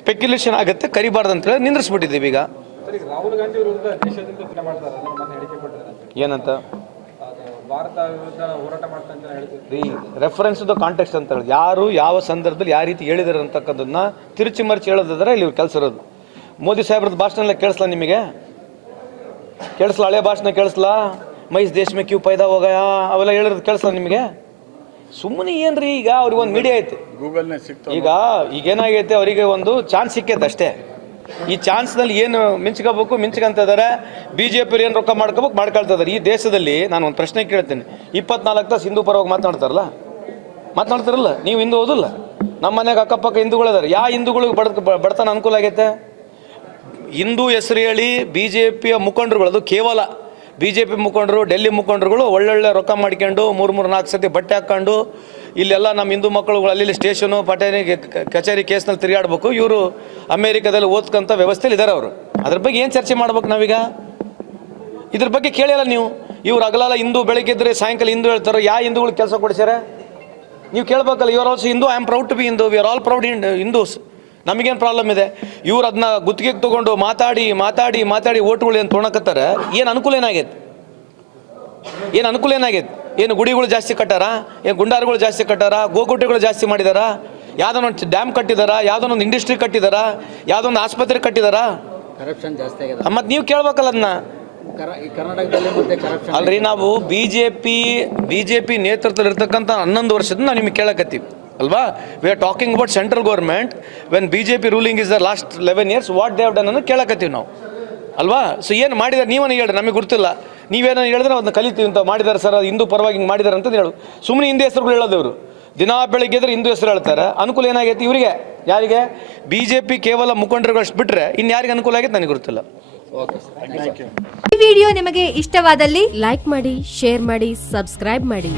Speculation ಆಗುತ್ತೆ, ಕರಿಬಾರ್ದು ಅಂತೇಳಿ ನಿಂದ್ರಿಸ್ಬಿಟ್ಟಿದ್ದೀವಿ. ಈಗ ರಾಹುಲ್ ಗಾಂಧಿ ವಿರುದ್ಧ ದೇಶದಿಂದ ಟೀಕೆ ಮಾಡ್ತಾರೆ, ಅದನ್ನ ಹೇಳಿಕೆ ಕೊಟ್ಟಿದ್ದಾರೆ. ಏನಂತ? ಭಾರತ ವಿರುದ್ಧ ಹೋರಾಟ ಮಾಡ್ತಾ ಅಂತ ಹೇಳ್ತೀವಿ. ರೆಫರೆನ್ಸ್ ದ ಕಾಂಟೆಕ್ಸ್ಟ್ ಅಂತ ಹೇಳಿ, ಯಾರು ಯಾವ ಸಂದರ್ಭದಲ್ಲಿ ಯಾವ ರೀತಿ ಹೇಳಿದಾರೆ ಅಂತಕ್ಕಂಥದ್ದನ್ನ ತಿರುಚಿ ಮರ್ಚಿ ಹೇಳೋದಾದ್ರೆ ಇಲ್ಲಿ ಕೆಲಸ ಇರೋದು. ಮೋದಿ ಸಾಹೇಬ್ರದ್ದು ಭಾಷಣ ಎಲ್ಲ ಕೇಳಿಸ್ಲಾ ನಿಮಗೆ? ಕೇಳಿಸ್ಲಾ? ಹಳೆ ಭಾಷಣ ಕೇಳಿಸ್ಲಾ? ಮೈಸ್ ದೇಶ ಮೇ ಕ್ಯೂ ಪೈದಾ ಹೋಗಯ ಅವೆಲ್ಲ ಹೇಳಿರೋದು ಕೇಳಿಸ್ಲಾ ನಿಮಗೆ? ಸುಮ್ಮನೆ ಏನ್ರಿ, ಈಗ ಅವ್ರಿಗೆ ಒಂದು ಮೀಡಿಯಾ ಐತೆ, ಈಗೇನಾಗೈತೆ, ಅವರಿಗೆ ಒಂದು ಚಾನ್ಸ್ ಸಿಕ್ಕೈತೆ ಅಷ್ಟೇ. ಈ ಚಾನ್ಸ್ನಲ್ಲಿ ಏನು ಮಿಂಚ್ಕೋಬೇಕು ಮಿಂಚ್ಕೊಂತ ಇದ್ದಾರೆ. BJP ಏನು ರೊಕ್ಕ ಮಾಡ್ಕೋಬೇಕು ಮಾಡ್ಕೊಳ್ತಾ ಇದ್ದಾರೆ. ಈ ದೇಶದಲ್ಲಿ ನಾನು ಒಂದು ಪ್ರಶ್ನೆ ಕೇಳ್ತೀನಿ, 24 ತಾಸು ಹಿಂದೂ ಪರವಾಗಿ ಮಾತನಾಡ್ತಾರಲ್ಲ, ನೀವು ಹಿಂದೂ ಓದಿಲ್ಲ? ನಮ್ಮ ಮನೆಗೆ ಅಕ್ಕಪಕ್ಕ ಹಿಂದೂಗಳಿದ್ದಾರೆ. ಯಾವ ಹಿಂದೂಗಳಿಗೆ ಬಡತನ ಅನುಕೂಲ ಆಗೈತೆ? ಹಿಂದೂ ಹೆಸರು ಹೇಳಿ BJPಯ ಮುಖಂಡರುಗಳು, ಅದು ಕೇವಲ BJP ಮುಖಂಡರು, ಡೆಲ್ಲಿ ಮುಖಂಡರುಗಳು ಒಳ್ಳೊಳ್ಳೆ ರೊಕ್ಕ ಮಾಡ್ಕೊಂಡು 3-4 ಸತಿ ಬಟ್ಟೆ ಹಾಕ್ಕೊಂಡು ಇಲ್ಲೆಲ್ಲ ನಮ್ಮ ಹಿಂದೂ ಮಕ್ಕಳುಗಳು ಅಲ್ಲಿ ಸ್ಟೇಷನು ಪಟೇನಿ ಕಚೇರಿ ಕೇಸ್ನಲ್ಲಿ ತಿರುಗಾಡ್ಬೇಕು. ಇವರು ಅಮೇರಿಕಾದಲ್ಲಿ ಓದ್ಕೊಂಥ ವ್ಯವಸ್ಥೆಯಲ್ಲಿ ಇದ್ದಾರೆ. ಅವರು ಅದ್ರ ಬಗ್ಗೆ ಏನು ಚರ್ಚೆ ಮಾಡ್ಬೇಕು ನಾವೀಗ? ಇದ್ರ ಬಗ್ಗೆ ಕೇಳಿಲ್ಲ ನೀವು. ಇವ್ರು ಹಗಲೆಲ್ಲ ಹಿಂದೂ, ಬೆಳಗ್ಗೆದ್ರೆ ಸಾಯಂಕಾಲ ಹಿಂದೂ ಹೇಳ್ತಾರೆ. ಯಾವ ಹಿಂದೂಗಳಿಗೆ ಕೆಲಸ ಕೊಡಿಸ್ಯಾರ ನೀವು ಕೇಳಬೇಕಲ್ಲ. You are also Hindu, I am proud to be Hindu, we are all proud Hindus. ನಮಗೇನು ಪ್ರಾಬ್ಲಮ್ ಇದೆ? ಇವ್ರು ಅದನ್ನ ಗುತ್ತಿಗೆಗೆ ತೊಗೊಂಡು ಮಾತಾಡಿ ಓಟ್ಗಳು ಏನು ತೊಗೊಳಕತ್ತಾರೆ. ಏನು ಅನುಕೂಲ ಏನಾಗೈತೆ? ಏನು ಗುಡಿಗಳು ಜಾಸ್ತಿ ಕಟ್ಟಾರ? ಏನು ಗುಂಡಾರುಗಳು ಜಾಸ್ತಿ ಕಟ್ಟಾರ? ಗೋಕುಟೆಗಳು ಜಾಸ್ತಿ ಮಾಡಿದಾರ? ಯಾವುದೊಂದು ಡ್ಯಾಮ್ ಕಟ್ಟಿದಾರ? ಯಾವುದೊಂದು ಇಂಡಸ್ಟ್ರಿ ಕಟ್ಟಿದಾರ? ಯಾವುದೊಂದು ಆಸ್ಪತ್ರೆ ಕಟ್ಟಿದಾರ? ಕರಪ್ಷನ್ ಜಾಸ್ತಿ ಆಗಿದೆ. ಮತ್ತು ನೀವು ಕೇಳ್ಬೇಕಲ್ಲ ಅದನ್ನ. ಕರ್ನಾಟಕದಲ್ಲಿ ಮತ್ತೆ ಕರಪ್ಷನ್ ಅಲ್ರಿ, ನಾವು ಬಿಜೆಪಿ ನೇತೃತ್ವದಲ್ಲಿ ಇರ್ತಕ್ಕಂಥ 11 ವರ್ಷದಿಂದ ನಾವು ನಿಮಗೆ ಕೇಳಕತ್ತೀವಿ ಅಲ್ವಾ? We are talking about central government when BJP ruling is the last 11 years what they have done ಅನ್ನೋ ಕೇಳಕತ್ತೀವಿ ನಾವು ಅಲ್ವಾ? ಸೊ ಏನು ಮಾಡಿದಾರೆ ನೀವೇ ಹೇಳ್ರಿ, ನಮಗೆ ಗೊತ್ತಿಲ್ಲ. ನೀವೇನೋ ಹೇಳಿದ್ರೆ ಅದನ್ನ ಕಲಿತೀವಿ ಅಂತ ಮಾಡಿದ್ದಾರೆ ಸರ್, ಅದು ಹಿಂದೂ ಪರವಾಗಿ ಹಿಂಗೆ ಮಾಡಿದ್ದಾರೆ ಅಂತ ಹೇಳು. ಸುಮ್ಮನೆ ಹಿಂದೂ ಹೆಸರುಗಳು ಹೇಳೋದವರು ದಿನಾ ಬೆಳಿಗ್ಗೆ ಎದ್ರೆ ಹಿಂದೂ ಹೆಸರು ಹೇಳ್ತಾರೆ. ಅನುಕೂಲ ಏನಾಗೈತಿ ಇವರಿಗೆ? ಯಾರಿಗೆ? BJP ಕೇವಲ ಮುಖಂಡರುಗಳಷ್ಟು ಬಿಟ್ಟರೆ ಇನ್ಯಾರಿಗೆ ಅನುಕೂಲ ಆಗೈತೆ ನನಗೆ ಗೊತ್ತಿಲ್ಲ. ಈ ವಿಡಿಯೋ ನಿಮಗೆ ಇಷ್ಟವಾದಲ್ಲಿ ಲೈಕ್ ಮಾಡಿ, ಶೇರ್ ಮಾಡಿ, ಸಬ್ಸ್ಕ್ರೈಬ್ ಮಾಡಿ.